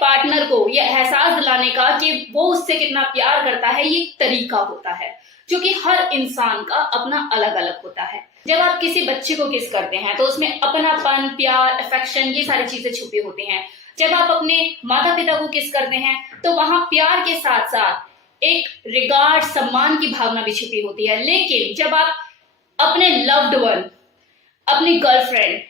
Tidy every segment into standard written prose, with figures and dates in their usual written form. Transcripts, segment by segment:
Partner को ये एहसास दिलाने का कि वो उससे कितना प्यार करता है, ये एक तरीका होता है जो कि हर इंसान का अपना अलग अलग होता है। जब आप किसी बच्चे को किस करते हैं तो उसमें अपनापन, प्यार, अफेक्शन, ये सारी चीजें छुपी होती हैं। जब आप अपने माता पिता को किस करते हैं तो वहां प्यार के साथ साथ एक रिगार्ड, सम्मान की भावना भी छुपी होती है। लेकिन जब आप अपने लव्ड वन, अपनी गर्लफ्रेंड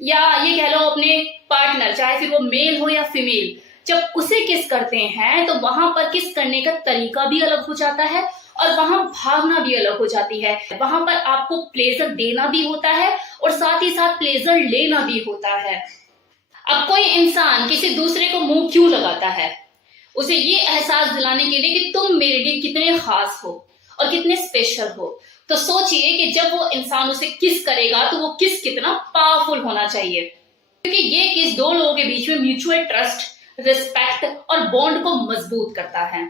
या ये कह लो अपने पार्टनर, चाहे फिर वो मेल हो या फीमेल, जब उसे किस करते हैं तो वहां पर किस करने का तरीका भी अलग हो जाता है और वहां भावना भी अलग हो जाती है। वहां पर आपको प्लेजर देना भी होता है और साथ ही साथ प्लेजर लेना भी होता है। अब कोई इंसान किसी दूसरे को मुंह क्यों लगाता है? उसे ये एहसास दिलाने के लिए कि तुम मेरे लिए कितने खास हो और कितने स्पेशल हो। तो सोचिए कि जब वो इंसान उसे किस करेगा तो वो किस कितना पावरफुल होना चाहिए, क्योंकि ये किस दो लोगों के बीच में म्यूचुअल ट्रस्ट, रिस्पेक्ट और बॉन्ड को मजबूत करता है।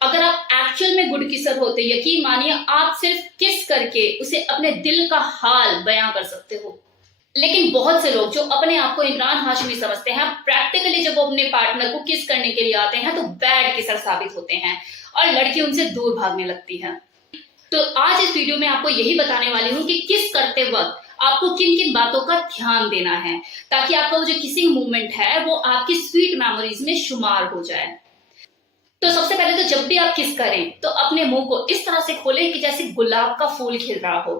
अगर आप एक्चुअल में गुड किसर होते, यकीन मानिए आप सिर्फ किस करके उसे अपने दिल का हाल बयां कर सकते हो। लेकिन बहुत से लोग जो अपने आप को इमरान हाशमी समझते हैं, प्रैक्टिकली जब वो अपने पार्टनर को किस करने के लिए आते हैं तो बैड किसर साबित होते हैं और लड़की उनसे दूर भागने लगती है। तो आज इस वीडियो में आपको यही बताने वाली हूँ कि किस करते वक्त आपको किन किन बातों का ध्यान देना है ताकि आपका वो जो किसिंग मूवमेंट है वो आपकी स्वीट मेमोरीज में शुमार हो जाए। तो सबसे पहले तो जब भी आप किस करें तो अपने मुंह को इस तरह से खोलें कि जैसे गुलाब का फूल खिल रहा हो।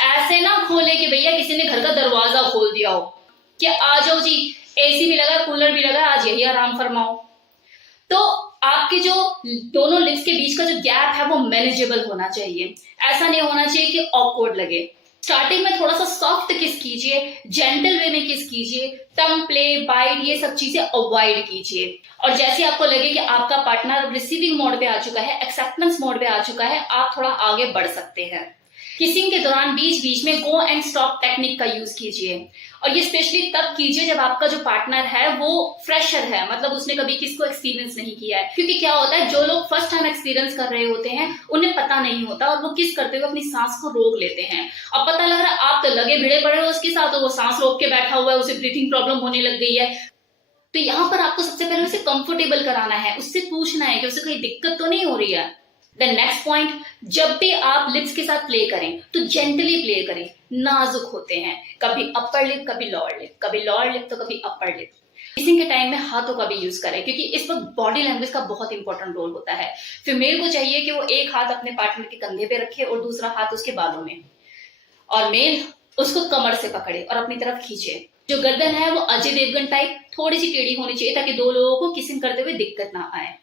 ऐसे ना खोले कि भैया किसी ने घर का दरवाजा खोल दिया हो कि आ जाओ जी, एसी भी लगा, कूलर भी लगा, आज यही आराम फरमाओ। तो आपके जो दोनों लिप्स के बीच का जो गैप है वो मैनेजेबल होना चाहिए। ऐसा नहीं होना चाहिए कि ऑकवर्ड लगे। स्टार्टिंग में थोड़ा सा सॉफ्ट किस कीजिए, जेंटल वे में किस कीजिए, टंग प्ले, बाइट, ये सब चीजें अवॉइड कीजिए। और जैसे आपको लगे कि आपका पार्टनर रिसीविंग मोड पे आ चुका है, एक्सेप्टेंस मोड पे आ चुका है, आप थोड़ा आगे बढ़ सकते हैं। किसिंग के दौरान बीच बीच में गो एंड स्टॉप टेक्निक का यूज कीजिए और ये स्पेशली तब कीजिए जब आपका जो पार्टनर है वो फ्रेशर है, मतलब उसने कभी किसको एक्सपीरियंस नहीं किया है। क्योंकि क्या होता है, जो लोग फर्स्ट टाइम एक्सपीरियंस कर रहे होते हैं उन्हें पता नहीं होता और वो किस करते हुए अपनी सांस को रोक लेते हैं। अब पता लग रहा है आप तो लगे भिड़े पड़े हो उसके साथ, तो वो सांस रोक के बैठा हुआ है, उसे ब्रीथिंग प्रॉब्लम होने लग गई है। तो यहाँ पर आपको सबसे पहले उसे कंफर्टेबल कराना है, उससे पूछना है कि उसे कोई दिक्कत तो नहीं हो रही है। द नेक्स्ट पॉइंट, जब भी आप लिप्स के साथ प्ले करें तो जेंटली प्ले करें, नाजुक होते हैं। कभी अपर लिप, कभी लोअर लिप, कभी लोअर लिप तो कभी अपर लिप। किसिंग के टाइम में हाथों का भी यूज करें क्योंकि इस वक्त बॉडी लैंग्वेज का बहुत इंपॉर्टेंट रोल होता है। फीमेल को चाहिए कि वो एक हाथ अपने पार्टनर के कंधे पे रखे और दूसरा हाथ उसके बालों में, और मेल उसको कमर से पकड़े और अपनी तरफ खींचे। जो गर्दन है वो अजय देवगन टाइप थोड़ी सी टेढ़ी होनी चाहिए ताकि दो लोगों को किसिंग करते हुए दिक्कत ना आए।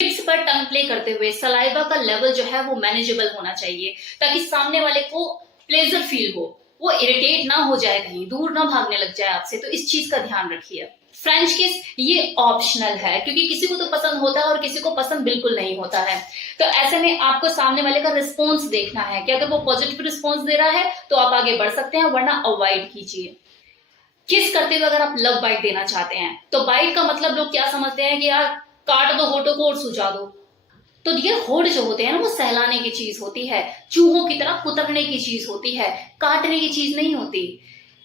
लिप्स पर टंग प्ले करते हुए सलाइवा का लेवल जो है वो मैनेजेबल होना चाहिए ताकि सामने वाले को प्लेजर फील हो, वो इरिटेट ना हो जाए, कहीं दूर ना भागने लग जाए आपसे। तो इस चीज का ध्यान रखिए। फ्रेंच किस ये ऑप्शनल है क्योंकि किसी को तो पसंद होता है और किसी को पसंद बिल्कुल नहीं होता है। तो ऐसे में आपको सामने वाले का रिस्पॉन्स देखना है कि अगर वो पॉजिटिव रिस्पॉन्स दे रहा है तो आप आगे बढ़ सकते हैं, वरना अवॉइड कीजिए। किस करते हुए अगर आप लव बाइट देना चाहते हैं तो बाइट का मतलब लोग क्या समझते हैं कि यार काट दो होठों को और सुझा दो। तो ये होठ जो होते हैं ना वो सहलाने की चीज होती है, चूहों की तरह कुतरने की चीज होती है, काटने की चीज नहीं होती।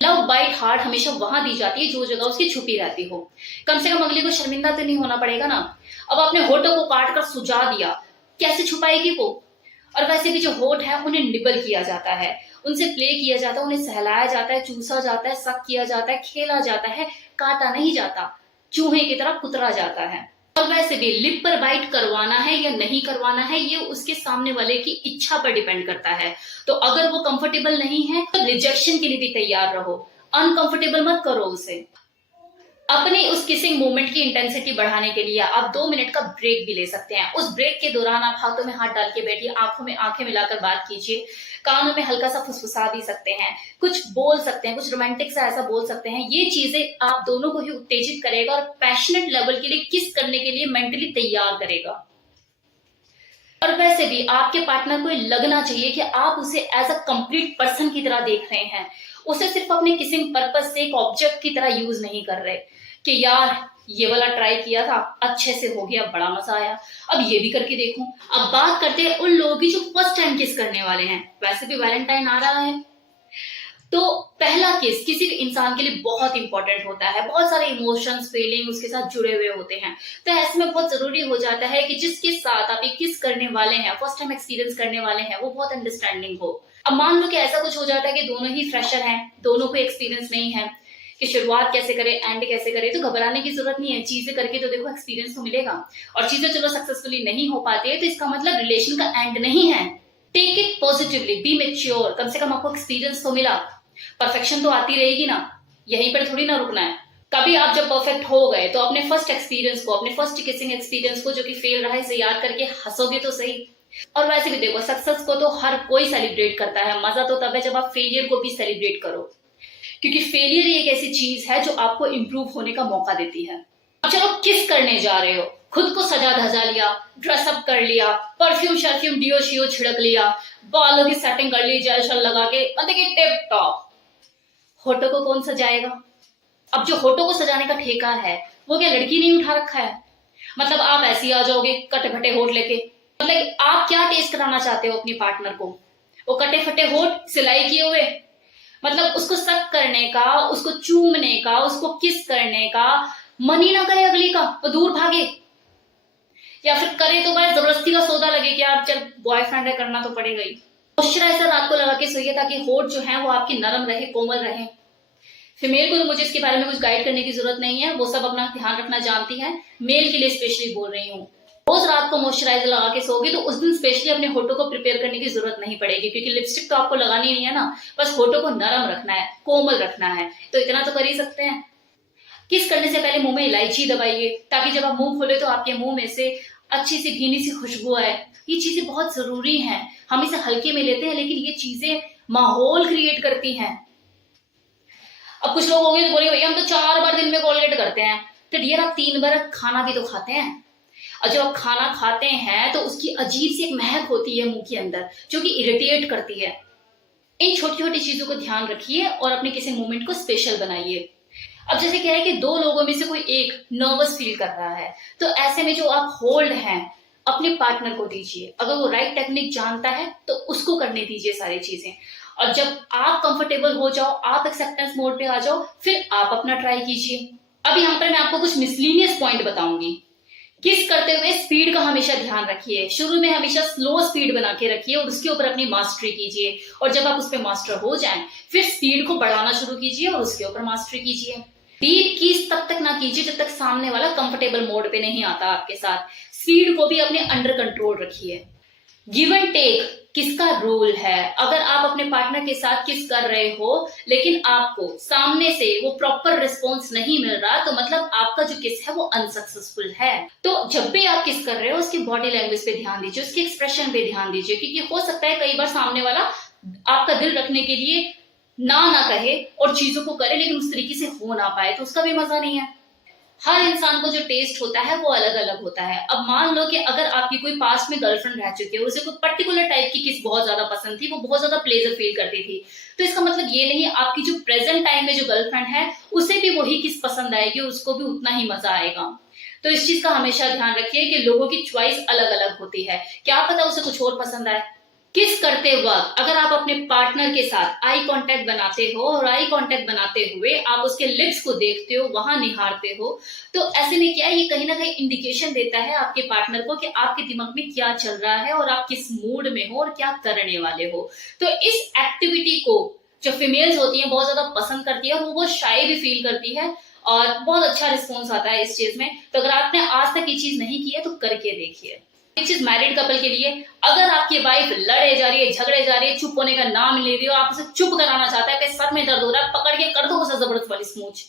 लव बाइट हार्ट हमेशा वहां दी जाती है जो जगह उसकी छुपी रहती हो। कम से कम अगले को शर्मिंदा तो नहीं होना पड़ेगा ना। अब आपने होठों को काट कर सुझा दिया, कैसे छुपाएगी वो? और वैसे भी जो होठ है उन्हें निबल किया जाता है, उनसे प्ले किया जाता है, उन्हें सहलाया जाता है, चूसा जाता है, सक किया जाता है, खेला जाता है, काटा नहीं जाता, चूहे की तरह कुतरा जाता है। और वैसे भी लिप पर बाइट करवाना है या नहीं करवाना है ये उसके सामने वाले की इच्छा पर डिपेंड करता है। तो अगर वो कंफर्टेबल नहीं है तो रिजेक्शन के लिए भी तैयार रहो, अनकंफर्टेबल मत करो उसे। अपनी उस किसिंग मूवमेंट की इंटेंसिटी बढ़ाने के लिए आप 2 मिनट का ब्रेक भी ले सकते हैं। उस ब्रेक के दौरान आप हाथों में हाथ डाल के बैठिए, आंखों में आंखें मिलाकर बात कीजिए, कानों में हल्का सा फुसफुसा भी सकते हैं, कुछ बोल सकते हैं, कुछ रोमांटिक सा ऐसा बोल सकते हैं। ये चीजें आप दोनों को ही उत्तेजित करेगा और पैशनेट लेवल के लिए किस करने के लिए मेंटली तैयार करेगा। और वैसे भी आपके पार्टनर को लगना चाहिए कि आप उसे एज अ कंप्लीट पर्सन की तरह देख रहे हैं, उसे सिर्फ अपने किसिंग पर्पस से एक ऑब्जेक्ट की तरह यूज नहीं कर रहे कि यार ये वाला ट्राई किया था, अच्छे से हो गया, बड़ा मजा आया, अब ये भी करके देखूं। अब बात करते हैं उन लोगों की जो फर्स्ट टाइम किस करने वाले हैं। वैसे भी वैलेंटाइन आ रहा है, तो पहला किस किसी भी इंसान के लिए बहुत इंपॉर्टेंट होता है, बहुत सारे इमोशंस फीलिंग उसके साथ जुड़े हुए होते हैं। तो ऐसे में बहुत जरूरी हो जाता है कि जिसके साथ आप ये किस करने वाले हैं, फर्स्ट टाइम एक्सपीरियंस करने वाले हैं, वो बहुत अंडरस्टैंडिंग हो। अब मान लो कि ऐसा कुछ हो जाता है कि दोनों ही फ्रेशर हैं, दोनों को एक्सपीरियंस नहीं है कि शुरुआत कैसे करें एंड कैसे करें, तो घबराने की जरूरत नहीं है। चीजें करके तो देखो एक्सपीरियंस तो मिलेगा, और चीजें चलो सक्सेसफुली नहीं हो पाती है तो इसका मतलब रिलेशन का एंड नहीं है। Take it positively, be mature, कम से कम आपको एक्सपीरियंस तो मिला। परफेक्शन तो आती रहेगी ना, यहीं पर थोड़ी ना रुकना है। कभी आप जब परफेक्ट हो गए तो अपने फर्स्ट एक्सपीरियंस को, अपने फर्स्ट किसिंग एक्सपीरियंस को जो कि फेल रहा है, इसे याद करके हंसोगे तो सही। और वैसे भी देखो, सक्सेस को तो हर कोई सेलिब्रेट करता है, मजा तो तब है जब आप फेलियर को भी सेलिब्रेट करो, क्योंकि फेलियर एक ऐसी चीज है जो आपको इंप्रूव होने का मौका देती है। अब चलो किस करने जा रहे हो, खुद को सजा धजा लिया, ड्रेसअप कर लिया, परफ्यूम शर्फ्यूम डियो शियो छिड़क लिया, बालों की सेटिंग कर ली, जेल शल लगा के, मतलब कि टिप टॉप। होठों को कौन सजाएगा? अब जो होठों को सजाने का ठेका है वो क्या लड़की ने उठा रखा है? मतलब आप ऐसे ही आ जाओगे कटे फटे होठ लेके? मतलब आप क्या टेस्ट कराना चाहते हो अपनी पार्टनर को? वो कटे फटे होठ सिलाई किए हुए? मतलब उसको सक करने का, उसको चूमने का, उसको किस करने का मन ही ना करे अगली का, वो दूर भागे। या फिर करे तो बस जबरदस्ती का सौदा लगे कि यार चल बॉयफ्रेंड है, करना तो पड़ेगा ही। मॉइस्चराइजर रात को लगा के सोइए ताकि होठ जो है वो आपकी नरम रहे, कोमल रहे। फीमेल को तो मुझे इसके बारे में कुछ गाइड करने की जरूरत नहीं है, वो सब अपना ध्यान रखना जानती है। मेल के लिए स्पेशली बोल रही हूँ, रोज रात को मॉइस्चराइजर लगा के सोओगे तो उस दिन स्पेशली अपने होठों को प्रिपेयर करने की जरूरत नहीं पड़ेगी, क्योंकि लिपस्टिक तो आपको लगानी नहीं है ना, बस होठों को नरम रखना है, कोमल रखना है। तो इतना तो कर ही सकते हैं। किस करने से पहले मुंह में इलायची दबाइए, ताकि जब आप मुंह खोले तो आपके मुंह में से अच्छी सी भीनी सी खुशबू आए। ये चीजें बहुत जरूरी हैं, हम इसे हल्के में लेते हैं, लेकिन ये चीजें माहौल क्रिएट करती हैं। अब कुछ लोग होंगे तो बोलेंगे भैया हम तो 4 बार दिन में कोलगेट करते हैं। तो डियर आप 3 बार खाना भी तो खाते हैं, और जब आप खाना खाते हैं तो उसकी अजीब सी एक महक होती है मुंह के अंदर जो कि इरिटेट करती है। इन छोटी छोटी चीजों को ध्यान रखिए और अपने किसी मोमेंट को स्पेशल बनाइए। अब जैसे क्या है कि 2 लोगों में से कोई एक नर्वस फील कर रहा है, तो ऐसे में जो आप होल्ड हैं अपने पार्टनर को दीजिए। अगर वो राइट टेक्निक जानता है तो उसको करने दीजिए सारी चीजें, और जब आप कंफर्टेबल हो जाओ, आप एक्सेप्टेंस मोड पे आ जाओ, फिर आप अपना ट्राई कीजिए। अब यहाँ पर मैं आपको कुछ मिसलीनियस पॉइंट बताऊंगी। किस करते हुए स्पीड का हमेशा ध्यान रखिए, शुरू में हमेशा स्लो स्पीड बना के रखिए और उसके ऊपर अपनी मास्टरी कीजिए, और जब आप उस पर मास्टर हो जाएं फिर स्पीड को बढ़ाना शुरू कीजिए और उसके ऊपर मास्टरी कीजिए। डीप कीज तब तक ना कीजिए जब तक सामने वाला कंफर्टेबल मोड पे नहीं आता आपके साथ। स्पीड को भी अपने अंडर कंट्रोल रखिए। गिव एंड टेक किसका रूल है? अगर आप अपने पार्टनर के साथ किस कर रहे हो लेकिन आपको सामने से वो प्रॉपर रिस्पॉन्स नहीं मिल रहा, तो मतलब आपका जो किस है वो अनसक्सेसफुल है। तो जब भी आप किस कर रहे हो उसकी बॉडी लैंग्वेज पे ध्यान दीजिए, उसके एक्सप्रेशन पे ध्यान दीजिए, क्योंकि हो सकता है कई बार सामने वाला आपका दिल रखने के लिए ना कहे और चीजों को करे लेकिन उस तरीके से हो ना पाए, तो उसका भी मजा नहीं है। हर इंसान को जो टेस्ट होता है वो अलग अलग होता है। अब मान लो कि अगर आपकी कोई पास्ट में गर्लफ्रेंड रह चुकी है, उसे कोई पर्टिकुलर टाइप की किस बहुत ज्यादा पसंद थी, वो बहुत ज्यादा प्लेजर फील करती थी, तो इसका मतलब ये नहीं आपकी जो प्रेजेंट टाइम में जो गर्लफ्रेंड है उसे भी वही किस पसंद आएगी, उसको भी उतना ही मजा आएगा। तो इस चीज का हमेशा ध्यान रखिए कि लोगों की च्वाइस अलग अलग होती है, क्या पता उसे कुछ और पसंद आए। किस करते वक्त अगर आप अपने पार्टनर के साथ आई कांटेक्ट बनाते हो और आई कांटेक्ट बनाते हुए आप उसके लिप्स को देखते हो, वहां निहारते हो, तो ऐसे में क्या है, ये कहीं ना कहीं इंडिकेशन देता है आपके पार्टनर को कि आपके दिमाग में क्या चल रहा है और आप किस मूड में हो और क्या करने वाले हो। तो इस एक्टिविटी को जो फीमेल्स होती हैं बहुत ज्यादा पसंद करती है और वो बहुत शाय भी फील करती है और बहुत अच्छा रिस्पॉन्स आता है इस चीज में। तो अगर आपने आज तक ये चीज नहीं की है तो करके देखिए। एक चीज मैरिड कपल के लिए, अगर आपकी वाइफ लड़े जा रही है, झगड़े जा रही है, चुप होने का नाम ले रही हो, आप उसे चुप कराना चाहता है, आपके सर में दर्द हो रहा है, पकड़ के कर दो उसे जबरदस्त वाली स्मूच,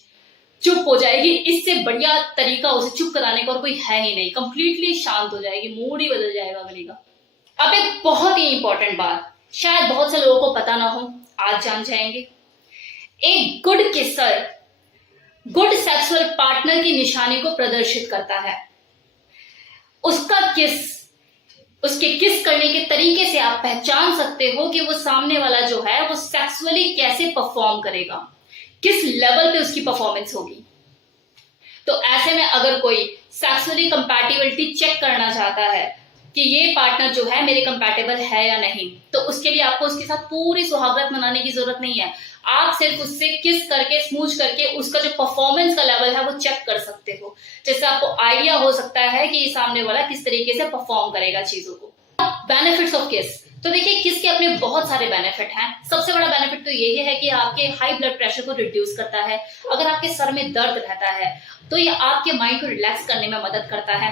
चुप हो जाएगी। इससे बढ़िया तरीका उसे चुप कराने का और कोई है ही नहीं, कंप्लीटली शांत हो जाएगी, मूड ही बदल जाएगा अगली का। अब एक बहुत ही इंपॉर्टेंट बात, शायद बहुत से लोगों को पता ना हो, आज जान जाएंगे। एक good kisser good sexual partner की निशानी को प्रदर्शित करता है। उसका किस, उसके किस करने के तरीके से आप पहचान सकते हो कि वो सामने वाला जो है वो सेक्सुअली कैसे परफॉर्म करेगा, किस लेवल पे उसकी परफॉर्मेंस होगी। तो ऐसे में अगर कोई सेक्सुअली कंपैटिबिलिटी चेक करना चाहता है कि ये पार्टनर जो है मेरे कंपैटिबल है या नहीं। तो उसके लिए आपको उसके साथ पूरी सुहागरात मनाने की जरूरत नहीं है। आप सिर्फ उससे किस करके, स्मूच करके उसका जो परफॉर्मेंस का लेवल है वो चेक कर सकते हो, जिससे आपको आइडिया हो सकता है कि सामने वाला किस तरीके से परफॉर्म करेगा चीजों को। बेनिफिट्स ऑफ किस। तो देखिए, किस के अपने बहुत सारे बेनिफिट हैं। सबसे बड़ा बेनिफिट तो यही है कि आपके हाई ब्लड प्रेशर को रिड्यूस करता है। अगर आपके सर में दर्द रहता है तो ये आपके माइंड को रिलैक्स करने में मदद करता है।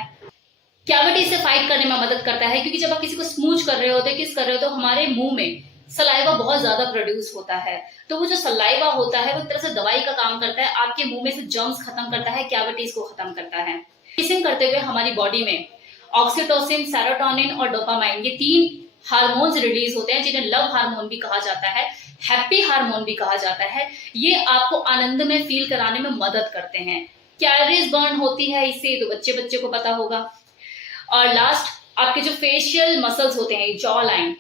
कैविटी से फाइट करने में मदद करता है, क्योंकि जब आप किसी को स्मूच कर रहे होते, किस कर रहे हो, तो हमारे मुंह में सलाइवा बहुत ज्यादा प्रोड्यूस होता है। तो वो जो सलाइवा होता है वो एक तरह से दवाई का काम करता है, आपके मुंह में से जर्म्स खत्म करता है, कैविटीज को खत्म करता है। किसिंग करते हुए हमारी बॉडी में ऑक्सीटोसिन, सेरोटोनिन और डोपामाइन, ये 3 हार्मोन्स रिलीज होते हैं, जिन्हें लव हार्मोन भी कहा जाता है, हैप्पी हार्मोन भी कहा जाता है। ये आपको आनंद में फील कराने में मदद करते हैं। कैलोरीज बर्न होती है इससे, तो बच्चे बच्चे को पता होगा। और लास्ट, आपके जो फेशियल मसल्स होते हैं, जॉ लाइन,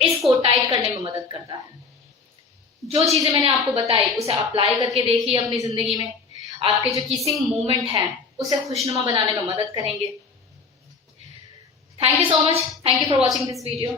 इसको टाइट करने में मदद करता है। जो चीजें मैंने आपको बताई उसे अप्लाई करके देखिए अपनी जिंदगी में। आपके जो किसिंग मूवमेंट है उसे खुशनुमा बनाने में मदद करेंगे। Thank you so much. Thank you for watching this video.